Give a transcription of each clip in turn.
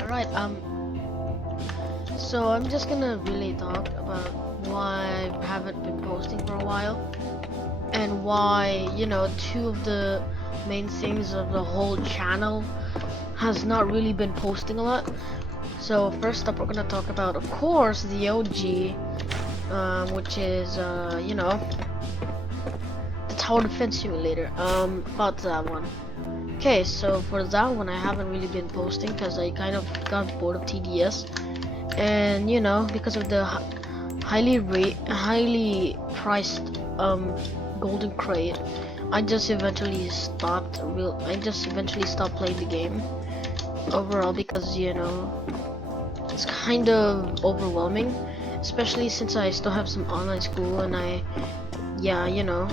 Alright, so I'm just gonna really talk about why I haven't been posting for a while, and why, two of the main things of the whole channel has not really been posting a lot. So first up, we're gonna talk about, of course, the OG, which is, the Tower Defense Simulator, about that one. Okay, so for that one, I haven't really been posting because I kind of got bored of TDS, and because of the highly priced golden crate, I just eventually stopped playing the game overall, because it's kind of overwhelming, especially since I still have some online school, and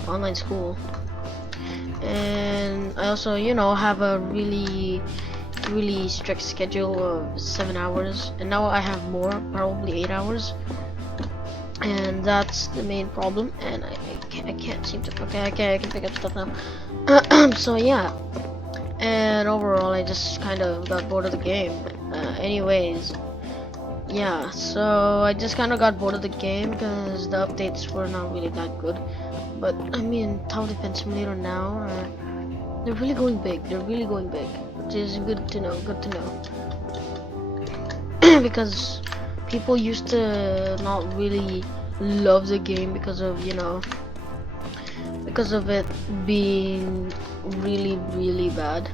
online school. And I also, have a really strict schedule of 7 hours, and now I have more, probably 8 hours, and that's the main problem. And I can't seem to, okay, I can pick up stuff now. So yeah, and overall I just kind of got bored of the game. Anyways, yeah, so I just kind of got bored of the game because the updates were not really that good. But I mean, Tower Defense Simulator now, they're really going big. Which is good to know. Because people used to not really love the game because of it being really bad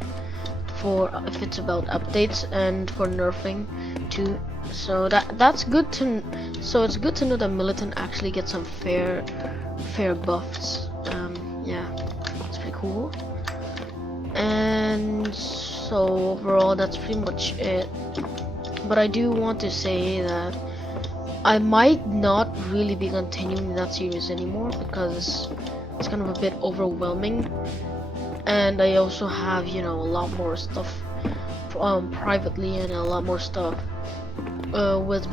for if it's about updates, and for nerfing too. So that's good to. So it's good to know that Militant actually gets some fair buffs. Yeah, it's pretty cool. And so overall, that's pretty much it. But I do want to say that I might not really be continuing that series anymore, because it's kind of a bit overwhelming, and I also have a lot more stuff privately, and a lot more stuff with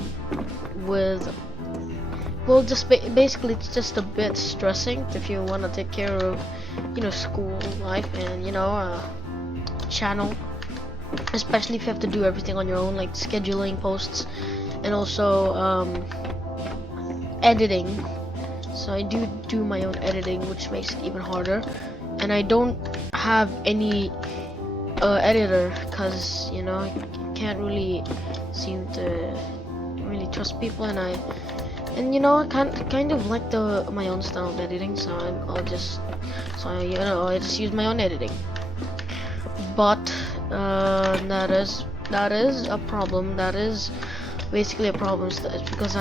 well, just basically it's just a bit stressing if you want to take care of school life and channel, especially if you have to do everything on your own, like scheduling posts and also editing. So I do my own editing, which makes it even harder, and I don't have any editor, because I can't really seem to really trust people, and I kind of like my own style of editing, so I just use my own editing. But that is a problem. That is basically a problem, because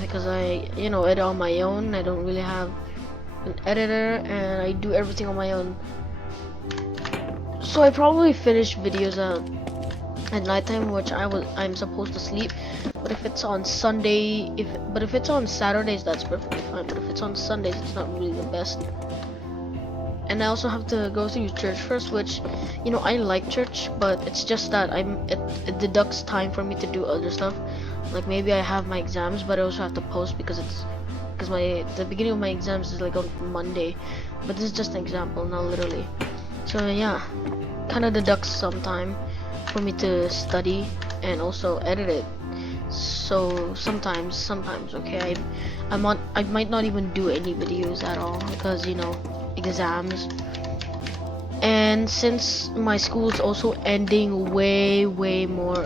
because I edit on my own. I don't really have an editor, and I do everything on my own. So I probably finish videos at nighttime, which I'm supposed to sleep. But if it's on Sunday, if it's on Saturdays, that's perfectly fine. But if it's on Sundays, it's not really the best. And I also have to go through church first, which I like church, but it's just that it deducts time for me to do other stuff. Like maybe I have my exams, but I also have to post because the beginning of my exams is like on Monday. But this is just an example, not literally. So yeah, kind of deducts some time for me to study and also edit it. So sometimes okay, I might not even do any videos at all, because exams. And since my school is also ending way more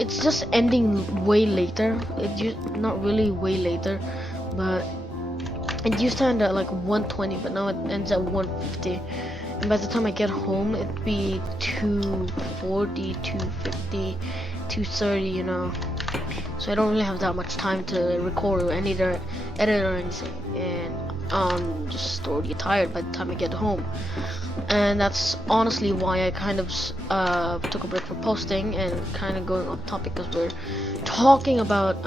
it's just ending way later. Not really way later, but it used to end at like 1:20, but now it ends at 1:50. And by the time I get home, it'd be 2:40, 2:50, 2:30, So I don't really have that much time to record or edit or anything. And I'm just already tired by the time I get home. And that's honestly why I kind of took a break from posting and kind of going off topic, because we're talking about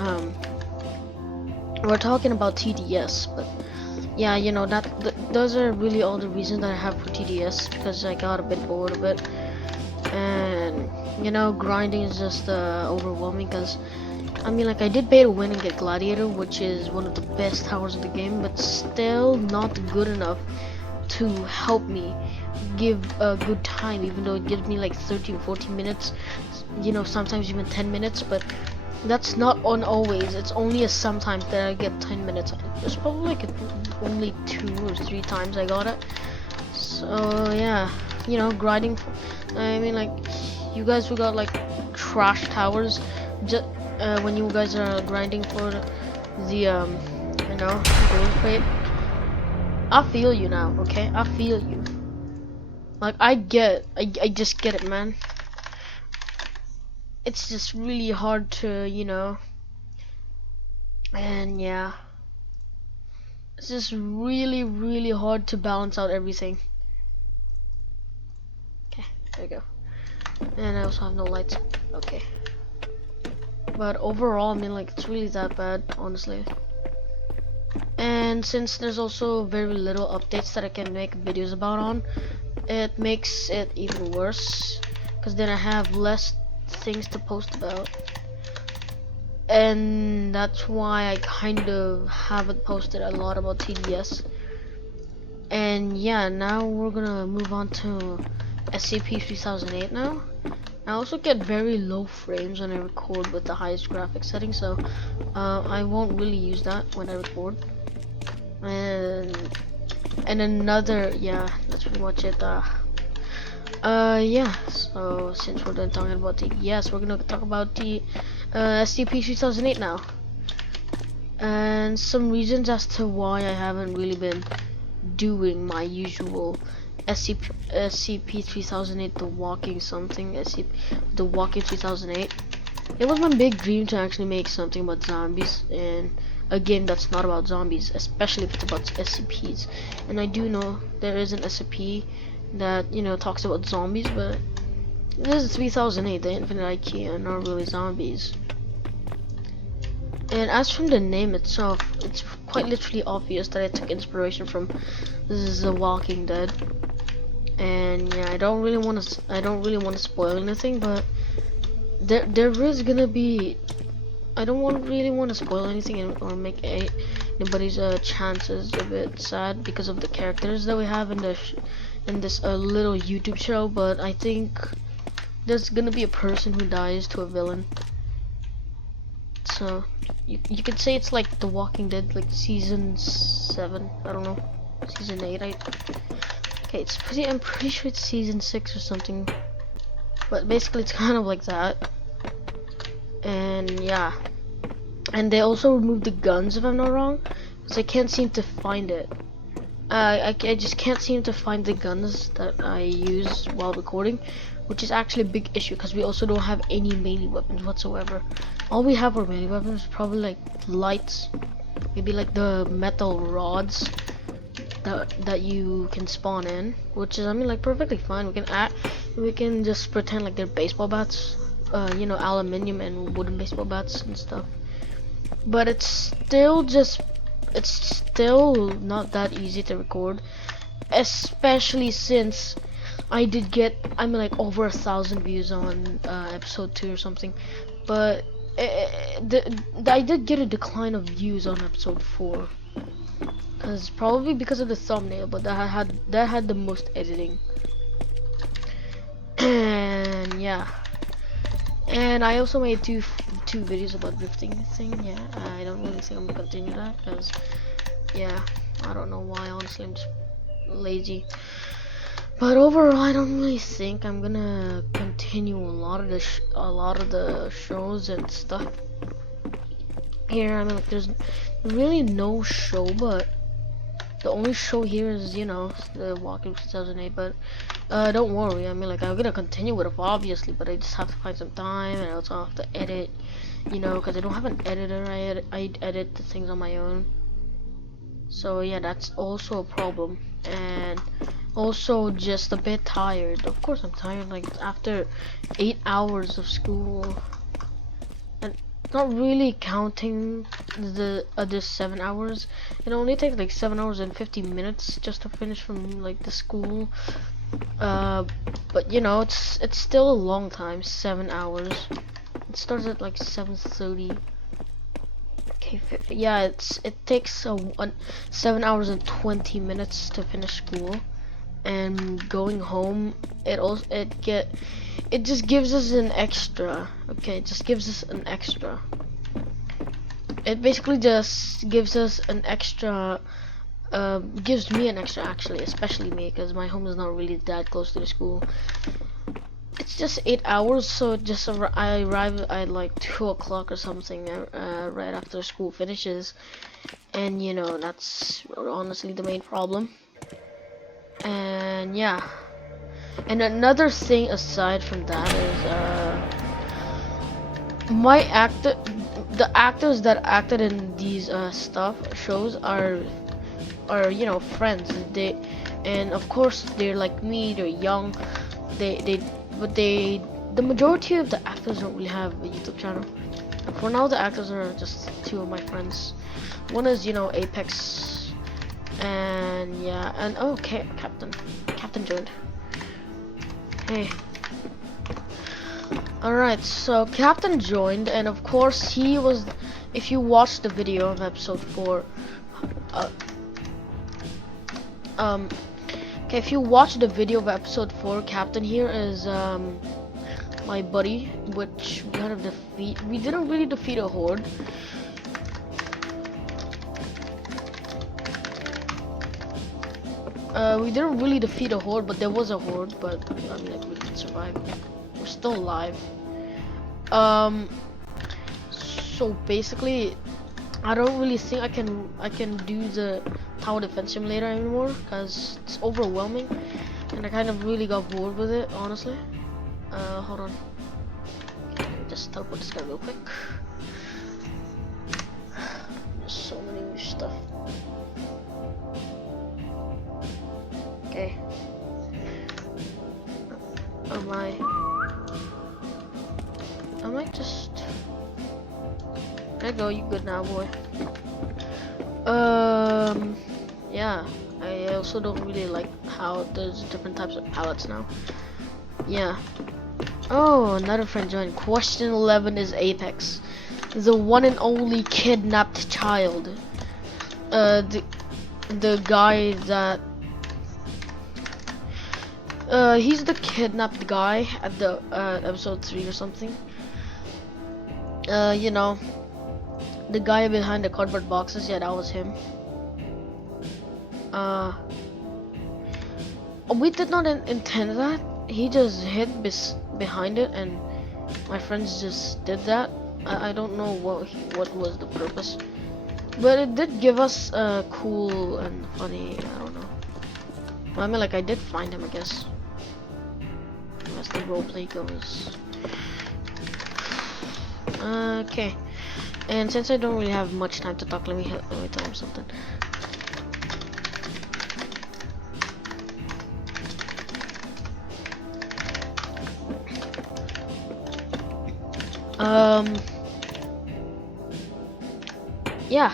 TDS. But yeah, those are really all the reasons that I have for TDS, because I got a bit bored of it, and grinding is just overwhelming, because I mean, like, I did pay to win and get Gladiator, which is one of the best towers in the game, but still not good enough to help me give a good time, even though it gives me like 13-14 minutes, you know, sometimes even 10 minutes, but that's not on always. It's only a sometimes that I get 10 minutes. It's probably like only 2 or 3 times I got it. So yeah, you know, grinding I mean, like, you guys who got like trash towers, just when you guys are grinding for the you know, gold crate, I feel you now, okay? I feel you. Like, I just get it, man. It's just really hard to, you know, and yeah, it's just really hard to balance out everything. Okay, there you go. And I also have no lights. Okay. But overall, I mean, like, it's really that bad, honestly. And since there's also very little updates that I can make videos about on, it makes it even worse, because then I have less things to post about. And that's why I kind of haven't posted a lot about TDS. And yeah, now we're gonna move on to SCP-3008 now. I also get very low frames when I record with the highest graphics setting, so I won't really use that when I record. And another, yeah, that's pretty much it. Yeah, so since we're done talking about TDS, we're gonna talk about the SCP-3008 now, and some reasons as to why I haven't really been doing my usual SCP-3008, the walking something, the walking 3008. It was my big dream to actually make something about zombies, and a game that's not about zombies, especially if it's about SCPs. And I do know there is an SCP that, you know, talks about zombies, but this is 3008, the Infinite IQ, and not really zombies. And as from the name itself, it's quite literally obvious that I took inspiration from The Walking Dead. And yeah, I don't really want to spoil anything, but there is gonna be, I don't really want to spoil anything or make anybody's chances a bit sad because of the characters that we have in this little YouTube show. But I think there's gonna be a person who dies to a villain. So you could say it's like The Walking Dead, like season 7. I don't know, season 8. Okay, I'm pretty sure it's season 6 or something. But basically, it's kind of like that. And yeah, and they also removed the guns, if I'm not wrong, because I can't seem to find it. I just can't seem to find the guns that I use while recording, which is actually a big issue because we also don't have any melee weapons whatsoever. All we have are melee weapons, probably like lights, maybe like the metal rods that you can spawn in, which is, I mean, like, perfectly fine. We can just pretend like they're baseball bats, you know, aluminium and wooden baseball bats and stuff. But it's still not that easy to record, especially since I did get, I mean, like, over 1,000 views on episode 2 or something, but I did get a decline of views on episode 4, probably because of the thumbnail, but that had the most editing. And yeah, and I also made two videos about drifting thing. Yeah, I don't really think I'm gonna continue that because, yeah, I don't know why. Honestly, I'm just lazy. But overall, I don't really think I'm gonna continue a lot of the shows and stuff here. I mean, like, there's really no show, but the only show here is, you know, The Walking 2008. But don't worry, I mean, like, I'm gonna continue with it obviously, but I just have to find some time, and I also have to edit, you know, because I don't have an editor. I edit the things on my own. So yeah, that's also a problem. And also just a bit tired. Of course I'm tired, like, after 8 hours of school, and not really counting the other 7 hours. It only takes like 7 hours and 50 minutes just to finish from, like, the school. But you know, it's still a long time. 7 hours. It starts at like 7:30. Okay, Yeah, it takes 7 hours and 20 minutes to finish school, and going home it just gives us an extra. Okay, it just gives us an extra. It basically just gives us an extra. Gives me an extra, actually, especially me, because my home is not really that close to the school. It's just 8 hours, so I arrive at like 2 o'clock or something, right after school finishes, and you know, that's honestly the main problem. And yeah, and another thing aside from that is the actors that acted in these shows are, you know, friends. And of course they're like me, they're young, they but the majority of the actors don't really have a YouTube channel. For now, the actors are just two of my friends. One is, you know, Apex, and yeah, and oh, okay, Captain joined. Hey. Alright, so Captain joined, and of course he was, if you watch the video of episode 4, okay, if you watch the video of episode 4, Captain here is, my buddy, which we didn't really defeat a horde. We didn't really defeat a horde, but there was a horde, but I mean, like, we did survive. We're still alive. So basically, I don't really think I can do the tower defense simulator anymore, because it's overwhelming, and I kind of really got bored with it, honestly. Hold on. Okay, let me just teleport this guy real quick. There's so many new stuff. Okay. I might just. There you go. You good now, boy? Yeah. I also don't really like how there's different types of palettes now. Yeah. Oh, another friend joined. Question 11 is Apex, the one and only kidnapped child. The guy that. He's the kidnapped guy at the episode 3 or something. You know, the guy behind the cardboard boxes. Yeah, that was him. We did not intend that. He just hid behind it, and my friends just did that. I don't know what was the purpose, but it did give us cool and funny. I don't know. I mean, like, I did find him, I guess. As the roleplay goes. Okay. And since I don't really have much time to talk, let me tell him something. Yeah.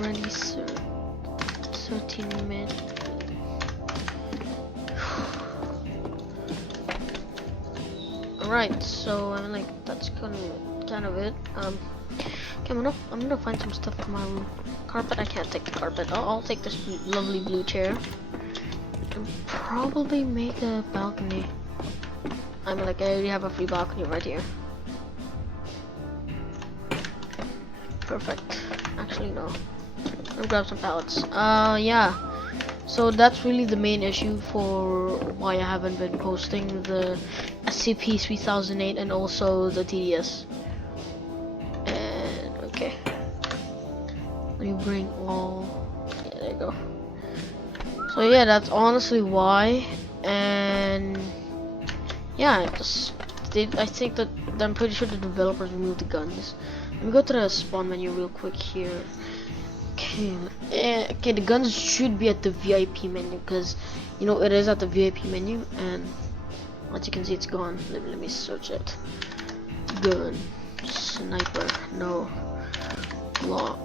Ready, sir. 13 minutes. Alright, so I mean, like, that's kind of it. Okay, I'm gonna find some stuff in my room. Carpet, I can't take the carpet. I'll take this lovely blue chair. And probably make a balcony. I mean, like, I already have a free balcony right here. Perfect. Actually, no. I'll grab some pallets. Yeah. So that's really the main issue for why I haven't been posting the SCP-3008 and also the TDS. And okay. Let me bring all. Yeah, there you go. So yeah, that's honestly why. And yeah, I think that I'm pretty sure the developers removed the guns. Let me go to the spawn menu real quick here. Okay, the guns should be at the VIP menu, because you know it is at the VIP menu, and as you can see, it's gone. Let me search it. Gun, sniper, no. Glock.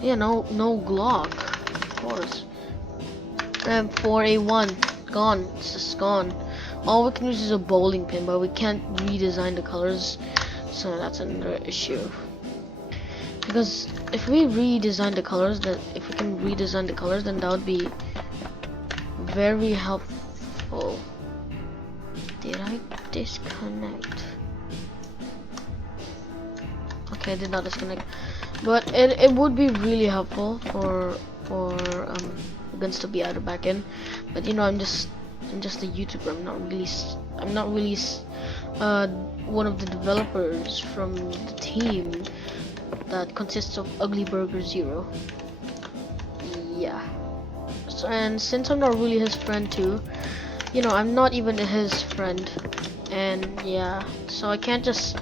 Yeah, no Glock, of course. M4A1, gone. It's just gone. All we can use is a bowling pin, but we can't redesign the colors So that's another issue. Because if we redesign the colors, then if we can redesign the colors, then that would be very helpful. Did I disconnect? Okay, I did not disconnect. But it would be really helpful for guns to be added back in. But you know, I'm just a YouTuber. I'm not really one of the developers from the team that consists of Ugly Burger Zero. Yeah. So, and since I'm not really his friend too, you know, I'm not even his friend, and yeah, so I can't just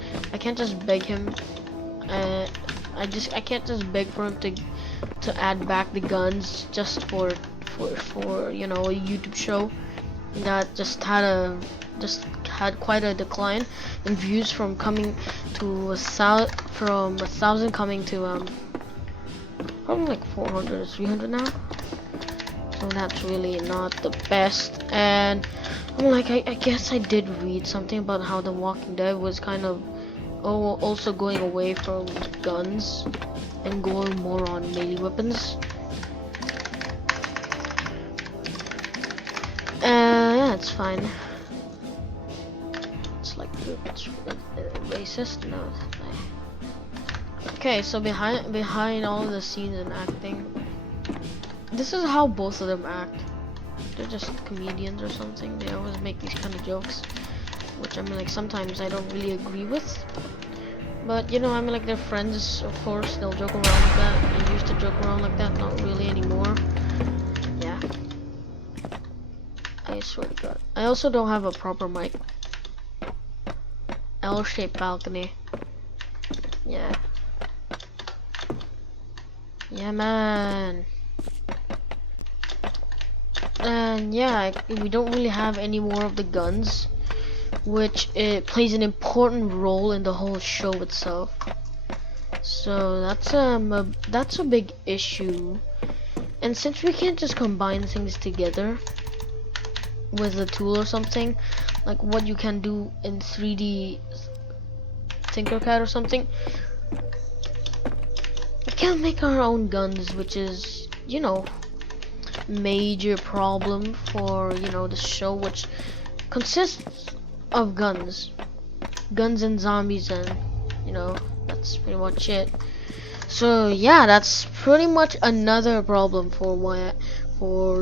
beg him. I can't just beg for him to add back the guns just for you know, a YouTube show that just had quite a decline in views from coming to from 1,000 coming to probably like 400 or 300 now. So that's really not the best. And I'm like, I guess I did read something about how The Walking Dead was kind of also going away from guns and going more on melee weapons. Yeah, it's fine. It's like it's racist. No. Okay, so behind all the scenes and acting, this is how both of them act. They're just comedians or something. They always make these kind of jokes, which I mean, like, sometimes I don't really agree with. But you know, I mean, like, they're friends, of course. They'll joke around like that. They used to joke around like that, not really anymore. Yeah. I swear to God. I also don't have a proper mic. L-shaped balcony. Yeah. Yeah, man. And yeah, we don't really have any more of the guns, which it plays an important role in the whole show itself. So that's a big issue. And since we can't just combine things together with a tool or something, like what you can do in 3D Tinkercad or something, we can't make our own guns, which is, you know, major problem for, you know, the show, which consists of guns and zombies, and you know, that's pretty much it. So yeah, that's pretty much another problem for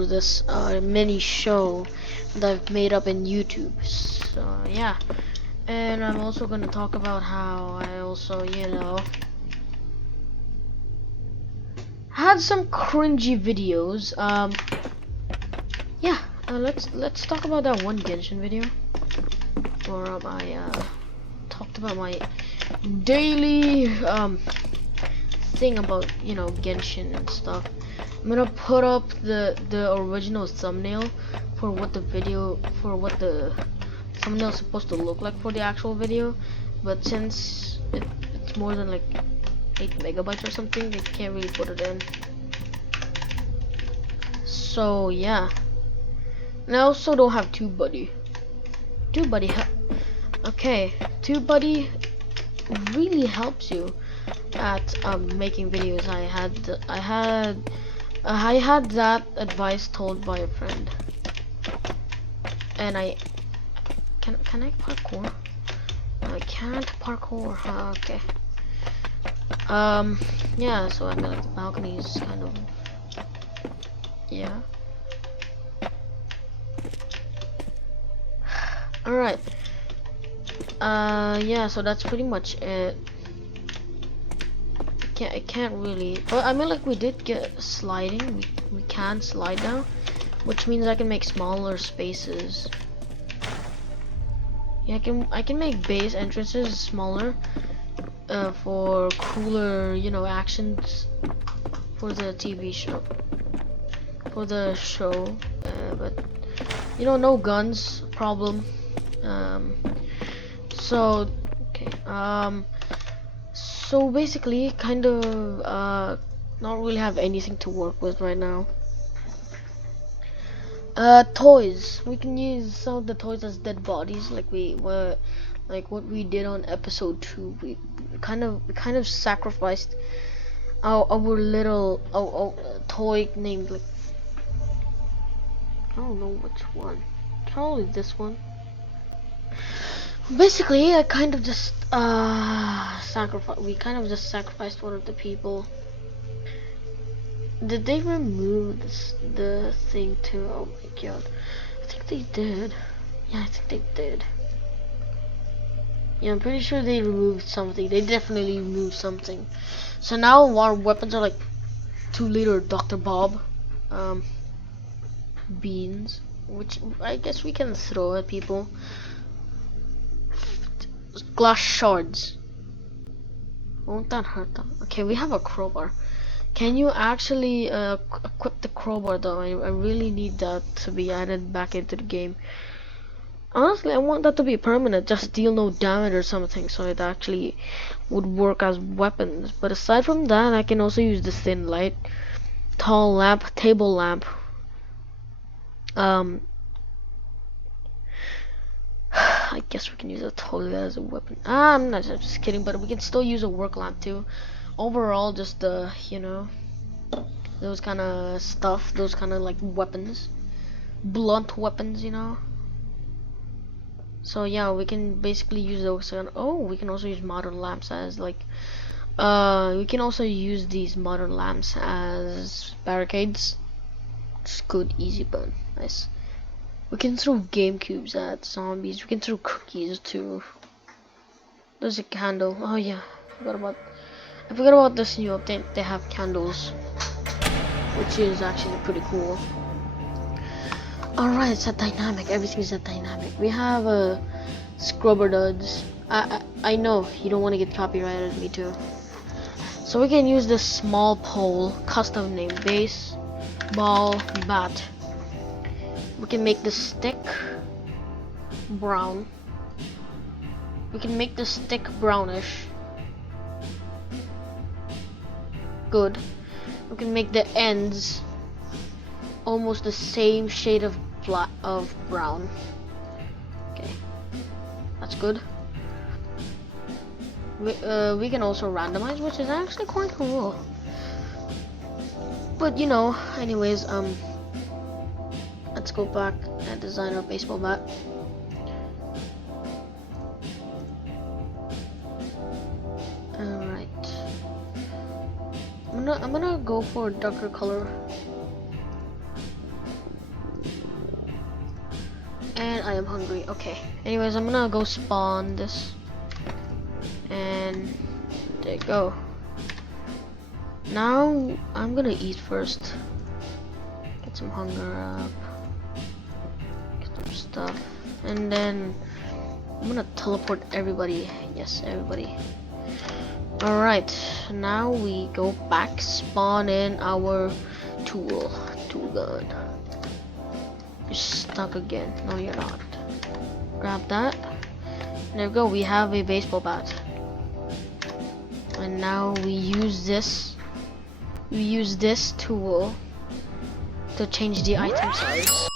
this mini show that I've made up in YouTube. So yeah, and I'm also gonna talk about how I also, you know, had some cringy videos. Yeah, let's talk about that one Genshin video where I talked about my daily thing about, you know, Genshin and stuff. I'm gonna put up the original thumbnail for what the thumbnail is supposed to look like for the actual video, but since it's more than like 8 megabytes or something, they can't really put it in. So yeah, and I also don't have TubeBuddy. Okay, TubeBuddy really helps you at making videos. I had that advice told by a friend, and I can I parkour? I can't parkour. Okay. Yeah, so I mean, like, the balcony is kind of, yeah. Alright. Yeah, so that's pretty much it. I can't really, but I mean, like, we did get sliding. We can slide now, which means I can make smaller spaces. Yeah, I can make base entrances smaller for cooler, you know, actions for the TV show, but you know, no guns problem. So okay, so basically, kind of not really have anything to work with right now. Toys. We can use some of the toys as dead bodies, like like what we did on episode 2. We kind of sacrificed our little toy named, like, I don't know which one. Probably this one. Basically, I kind of just sacrificed one of the people. Did they remove the thing too? Oh my god. I think they did. Yeah, I think they did. Yeah, I'm pretty sure they removed something. They definitely removed something. So now our weapons are like 2-liter Dr. Bob beans, which I guess we can throw at people. Glass shards. Won't that hurt them? Okay, we have a crowbar. Can you actually equip the crowbar though? I really need that to be added back into the game. Honestly, I want that to be permanent, just deal no damage or something, so it actually would work as weapons. But aside from that, I can also use the thin light, tall lamp, table lamp. I guess we can use a toilet as a weapon. I'm just kidding, but we can still use a work lamp too. Overall, just you know, those kind of stuff, those kind of like weapons, blunt weapons, you know. So yeah, we can basically use those. Oh, we can also use modern lamps as like, we can also use these modern lamps as barricades. It's good, easy burn, nice. We can throw game cubes at zombies. We can throw cookies too. There's a candle. Oh yeah, I forgot about this new update. They have candles, which is actually pretty cool. Alright, it's a dynamic. Everything's a dynamic. We have a scrubber duds. I know you don't want to get copyrighted. Me too. So we can use this small pole, custom name base, ball, bat. We can make the stick brown. We can make the stick brownish. Good. We can make the ends almost the same shade of brown. Okay, that's good. We can also randomize, which is actually quite cool. But you know, anyways, let's go back and design our baseball bat. Alright. I'm gonna go for a darker color. And I am hungry. Okay. Anyways, I'm gonna go spawn this. And there you go. Now I'm gonna eat first. Get some hunger up. Get some stuff. And then I'm gonna teleport everybody. Yes, everybody. Alright. Now we go back, spawn in our tool gun. You're stuck again. No, you're not. Grab that. There we go. We have a baseball bat. And now we use this. We use this tool to change the item size.